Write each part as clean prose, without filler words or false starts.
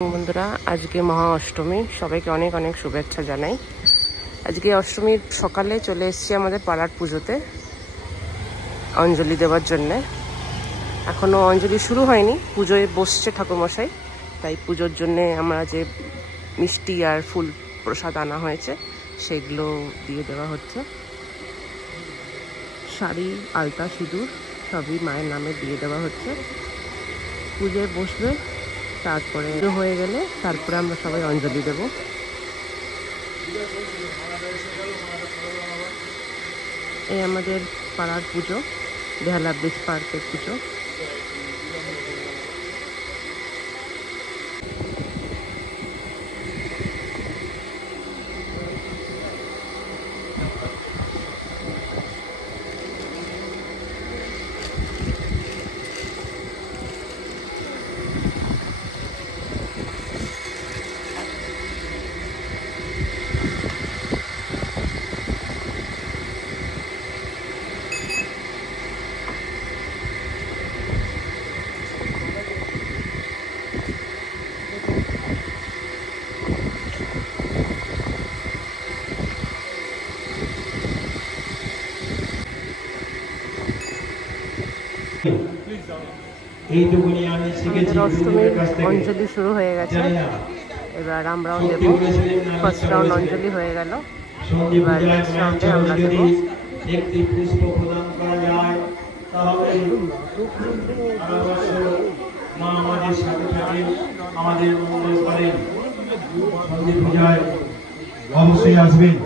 বন্ধুরা, আজকে মহা অষ্টমী। সবাইকে অনেক অনেক শুভেচ্ছা জানাই। আজকে অষ্টমীর সকালে চলে এসেছি আমাদের পাড়ার পুজোতে অঞ্জলি দেওয়ার জন্যে। এখনও অঞ্জলি শুরু হয়নি, পুজোয় বসছে ঠাকুরমশাই, তাই পুজোর জন্যে আমরা যে মিষ্টি আর ফুল প্রসাদ আনা হয়েছে সেগুলো দিয়ে দেওয়া হচ্ছে। শাড়ি, আলতা, সিঁদুর সবই মায়ের নামে দিয়ে দেওয়া হচ্ছে। পুজোয় বসবে, তারপরে হয়ে গেলে তারপরে আমরা সবাই অঞ্জলি দেব। এই আমাদের পাড়ার পুজো, বেহালা ব্রিজ পার্কের পুজো। অষ্টমীর অঞ্জলি শুরু হয়ে গেছে, এবার আমরাও দেব। ফার্স্ট রাউন্ড অঞ্জলি হয়ে গেল, এবার নেক্সট রাউন্ডে আমরা দেব। একটি পুষ্প প্রদান করা যায়, তাহলে মা আমাদের সাথে থাকেন, আমাদের মঙ্গল করেন। সন্ধি পূজায় অবশ্যই আসবেন।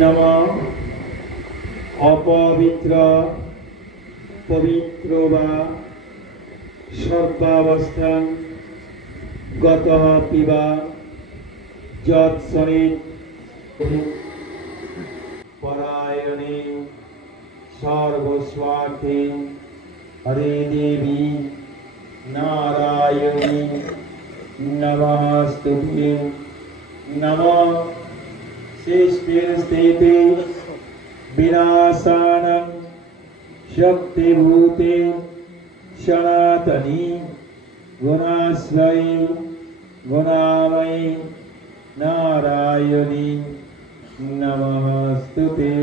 নমঃ অপবিত্র পবিত্র বা সর্বাবস্থান গতঃ পিবা যৎসনিত পরায়ণে সর্বস্বার্থে হরে দেবী নারায়ণী নমস্তুতে। নমঃ সৃষ্টির স্থিতি বিনাশানং শক্তিভূতে সনাতনী গুণাশ্রয়ী গুণাময়ী নারায়ণী নমস্তুতে।